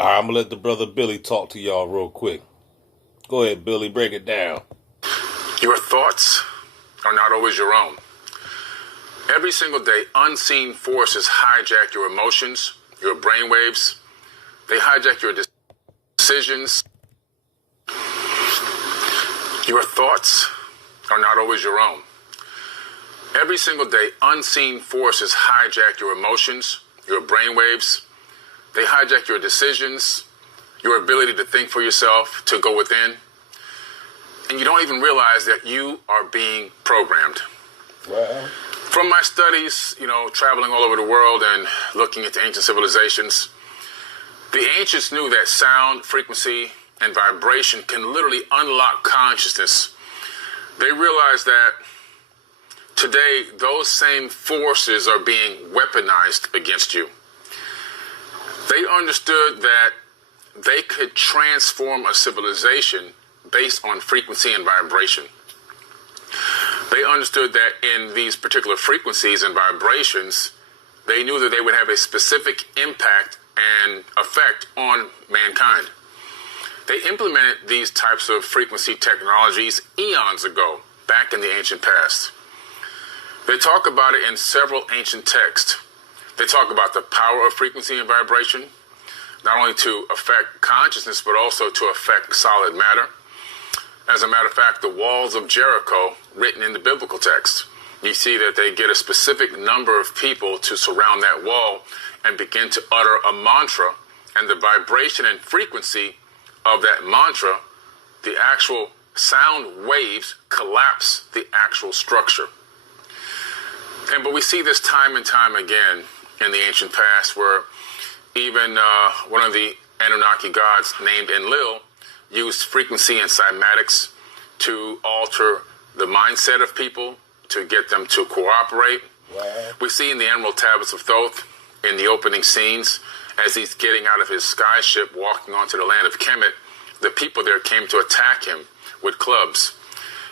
All right, I'm going to let the brother Billy talk to y'all real quick. Go ahead, Billy, break it down. Your thoughts are not always your own. Every single day, unseen forces hijack your emotions, your brainwaves. They hijack your decisions. Your thoughts are not always your own. Every single day, unseen forces hijack your emotions, your brainwaves. They hijack your decisions, your ability to think for yourself, to go within. And you don't even realize that you are being programmed. Wow. From my studies, traveling all over the world and looking at the ancient civilizations, the ancients knew that sound, frequency, and vibration can literally unlock consciousness. They realized that today, those same forces are being weaponized against you. They understood that they could transform a civilization based on frequency and vibration. They understood that in these particular frequencies and vibrations, they knew that they would have a specific impact and effect on mankind. They implemented these types of frequency technologies eons ago, back in the ancient past. They talk about it in several ancient texts. They talk about the power of frequency and vibration, not only to affect consciousness, but also to affect solid matter. As a matter of fact, the walls of Jericho, written in the biblical text, you see that they get a specific number of people to surround that wall and begin to utter a mantra, and the vibration and frequency of that mantra, the actual sound waves collapse the actual structure. But we see this time and time again in the ancient past, where even one of the Anunnaki gods named Enlil used frequency and cymatics to alter the mindset of people, to get them to cooperate. Wow. We see in the Emerald Tablets of Thoth, in the opening scenes, as he's getting out of his sky ship, walking onto the land of Kemet, the people there came to attack him with clubs.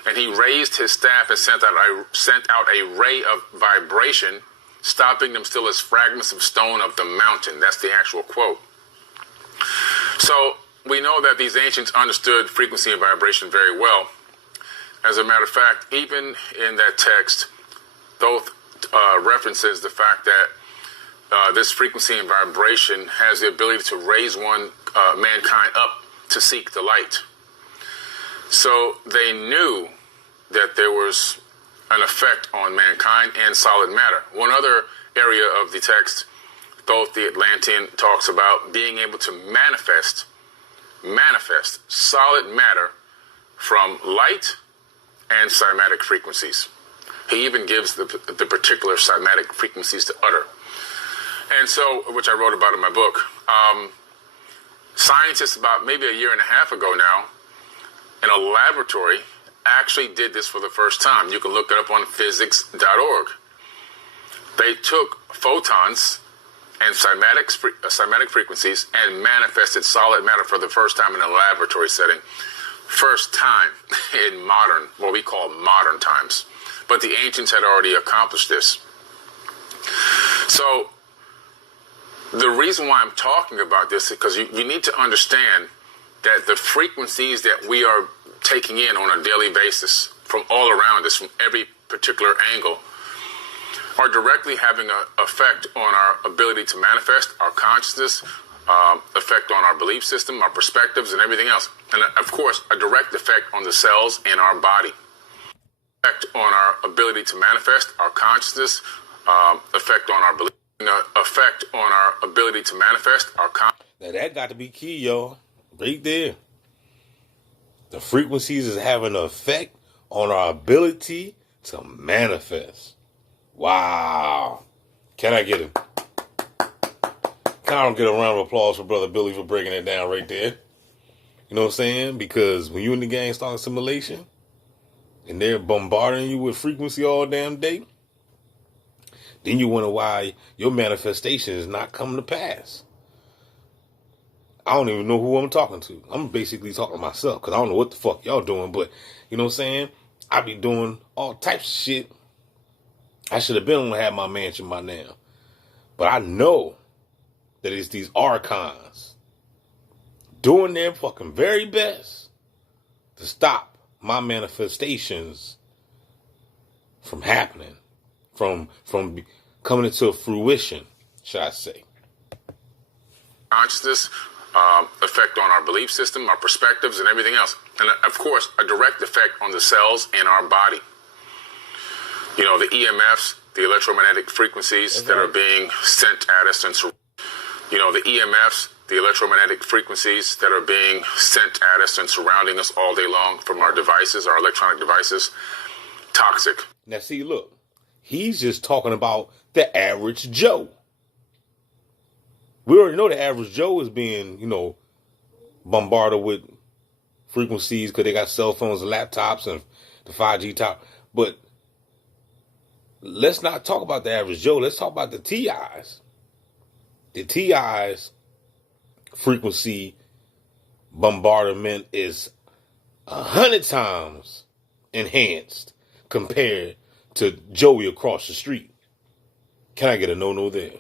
And he raised his staff and sent out a ray of vibration, stopping them still as fragments of stone of the mountain. That's the actual quote. So we know that these ancients understood frequency and vibration very well. As a matter of fact, even in that text, Thoth references the fact that this frequency and vibration has the ability to raise mankind up to seek the light. So they knew that there was an effect on mankind and solid matter. One other area of the text, Thoth the Atlantean talks about being able to manifest solid matter from light and cymatic frequencies. He even gives the particular cymatic frequencies to utter. And so, which I wrote about in my book, scientists about maybe a year and a half ago now, in a laboratory, actually did this for the first time. You can look it up on physics.org. They took photons and cymatic frequencies and manifested solid matter for the first time in a laboratory setting. First time in what we call modern times. But the ancients had already accomplished this. So the reason why I'm talking about this is because you need to understand that the frequencies that we are taking in on a daily basis from all around us, from every particular angle, are directly having an effect on our ability to manifest, our consciousness, effect on our belief system, our perspectives, and everything else. And of course, a direct effect on the cells in our body. Effect on our ability to manifest, our consciousness, effect on our belief, effect on our ability to manifest, our consciousness. Now that got to be key, y'all. Right there. The frequencies is having an effect on our ability to manifest. Wow. Can I get a round of applause for Brother Billy for breaking it down right there? You know what I'm saying? Because when you in the gang starting simulation and they're bombarding you with frequency all damn day, then you wonder why your manifestation is not coming to pass. I don't even know who I'm talking to. I'm basically talking to myself because I don't know what the fuck y'all doing. But, you know what I'm saying? I be doing all types of shit. I should have been able to have my mansion by now. But I know that it's these archons doing their fucking very best to stop my manifestations from happening, from coming into fruition, should I say. Consciousness, effect on our belief system, our perspectives, and everything else. And of course, a direct effect on the cells in our body. You know, the EMFs, the electromagnetic frequencies that are being sent at us, and you know, the EMFs, the electromagnetic frequencies that are being sent at us and surrounding us all day long from our devices, our electronic devices, toxic. Now, see, look, he's just talking about the average Joe. We already know the average Joe is being, you know, bombarded with frequencies because they got cell phones and laptops and the 5G tower. But let's not talk about the average Joe. Let's talk about the TIs. The TIs frequency bombardment is 100 times enhanced compared to Joey across the street. Can I get a no there?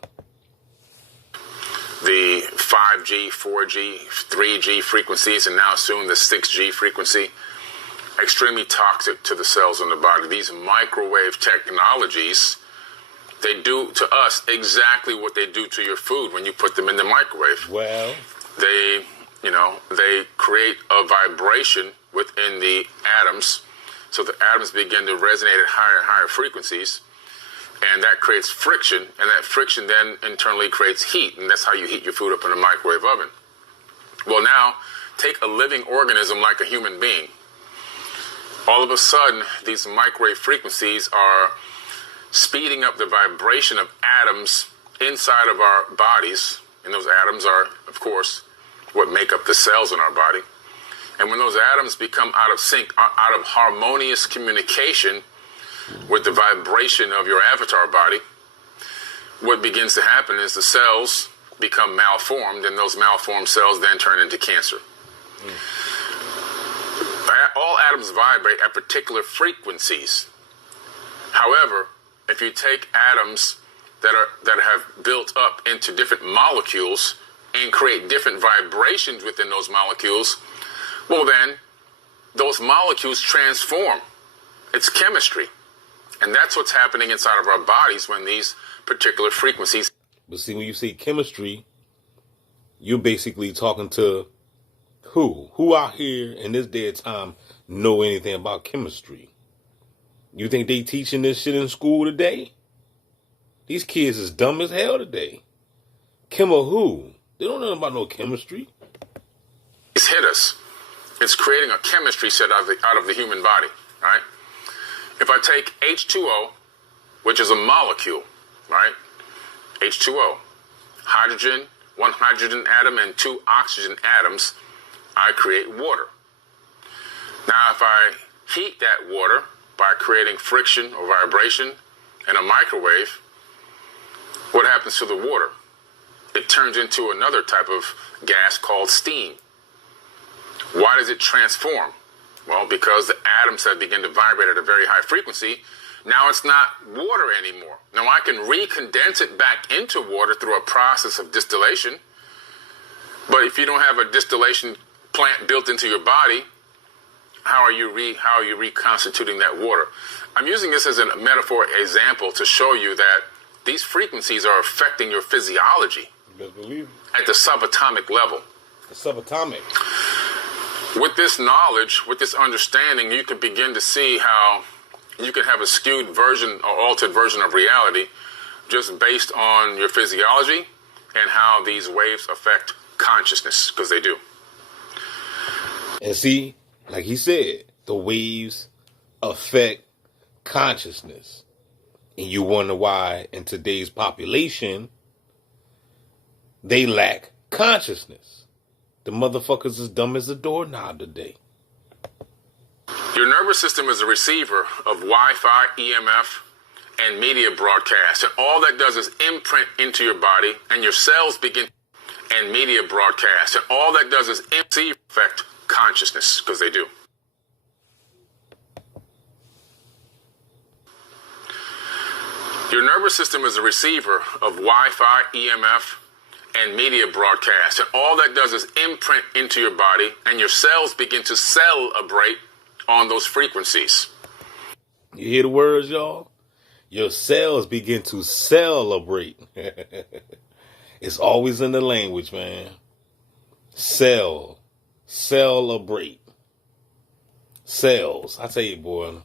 The 5G, 4G, 3G frequencies, and now soon the 6G frequency, extremely toxic to the cells in the body. These microwave technologies, they do to us exactly what they do to your food when you put them in the microwave. Well, they create a vibration within the atoms, so the atoms begin to resonate at higher and higher frequencies. And that creates friction, and that friction then internally creates heat, and that's how you heat your food up in a microwave oven. Well, now, take a living organism like a human being. All of a sudden, these microwave frequencies are speeding up the vibration of atoms inside of our bodies, and those atoms are, of course, what make up the cells in our body. And when those atoms become out of sync, out of harmonious communication with the vibration of your avatar body, what begins to happen is the cells become malformed, and those malformed cells then turn into cancer. All atoms vibrate at particular frequencies. However, if you take atoms that have built up into different molecules and create different vibrations within those molecules, well then, those molecules transform. It's chemistry. And that's what's happening inside of our bodies when these particular frequencies. But see, when you say chemistry, you're basically talking to who? Who out here in this day of time know anything about chemistry? You think they teaching this shit in school today? These kids is dumb as hell today. Who? They don't know about no chemistry. It's hit us. It's creating a chemistry set out of the human body, right? If I take H2O, which is a molecule, right? H2O, hydrogen, one hydrogen atom and two oxygen atoms, I create water. Now, if I heat that water by creating friction or vibration in a microwave, what happens to the water? It turns into another type of gas called steam. Why does it transform? Well, because the atoms that begin to vibrate at a very high frequency, now it's not water anymore. Now I can recondense it back into water through a process of distillation. But if you don't have a distillation plant built into your body, how are you reconstituting that water? I'm using this as a metaphor example to show you that these frequencies are affecting your physiology at the subatomic level. The subatomic. With this knowledge, with this understanding, you can begin to see how you can have a skewed version or altered version of reality just based on your physiology and how these waves affect consciousness, because they do. And see, like he said, the waves affect consciousness. And you wonder why in today's population, they lack consciousness. The motherfuckers is dumb as a doorknob today. Your nervous system is a receiver of Wi-Fi, EMF, and media broadcast. And all that does is imprint into your body, and your cells begin and media broadcast. And all that does is affect consciousness, because they do. Your nervous system is a receiver of Wi-Fi, EMF, and media broadcast. And all that does is imprint into your body, and your cells begin to celebrate on those frequencies. You hear the words, y'all? Your cells begin to celebrate. It's always in the language, man. Celebrate. Cells. I tell you, boy.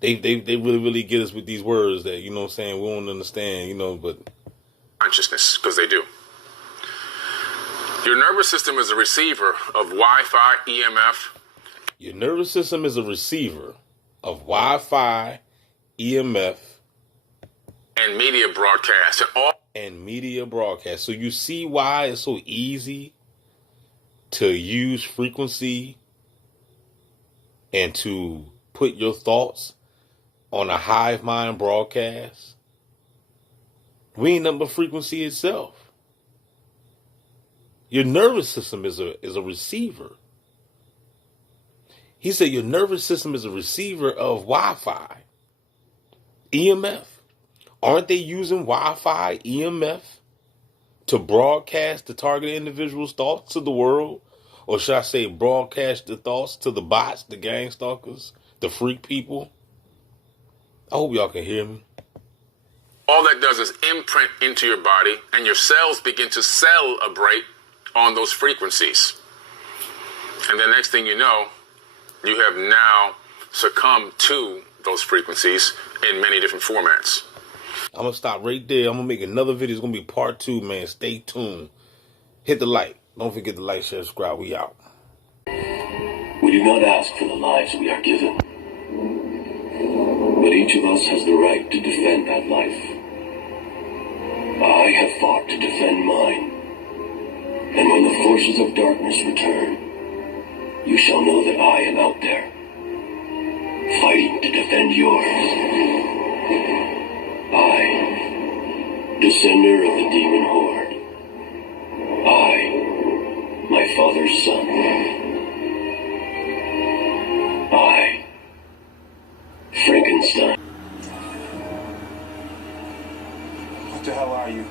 They really get us with these words that, you know what I'm saying, we don't understand, but consciousness, because they do. Your nervous system is a receiver of Wi-Fi, EMF. Your nervous system is a receiver of Wi-Fi, EMF, and media broadcast. And media broadcast. So you see why it's so easy to use frequency and to put your thoughts on a hive mind broadcast? We ain't nothing but frequency itself. Your nervous system is a receiver. He said your nervous system is a receiver of Wi-Fi, EMF. Aren't they using Wi-Fi, EMF to broadcast the target individual's thoughts to the world? Or should I say broadcast the thoughts to the bots, the gang stalkers, the freak people? I hope y'all can hear me. All that does is imprint into your body, and your cells begin to celebrate on those frequencies. And the next thing you know, you have now succumbed to those frequencies in many different formats. I'm going to stop right there. I'm going to make another video. It's going to be part 2, man. Stay tuned. Hit the like. Don't forget to like, share, subscribe. We out. We do not ask for the lives we are given, but each of us has the right to defend that life. I have fought to defend mine, and when the forces of darkness return, you shall know that I am out there, fighting to defend yours. I, descender of the demon horde. I, my father's son. I, Frankenstein. What the hell are you?